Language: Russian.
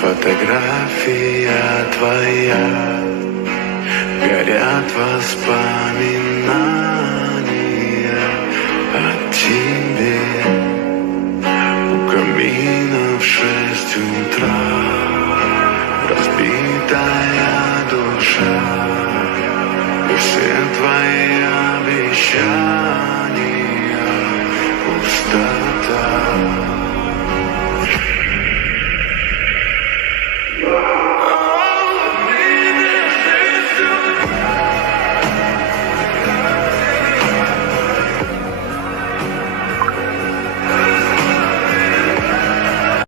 Фотография твоя, горят воспоминания о тебе. У камина в 6 утра разбитая душа, и все твои обещания пустота.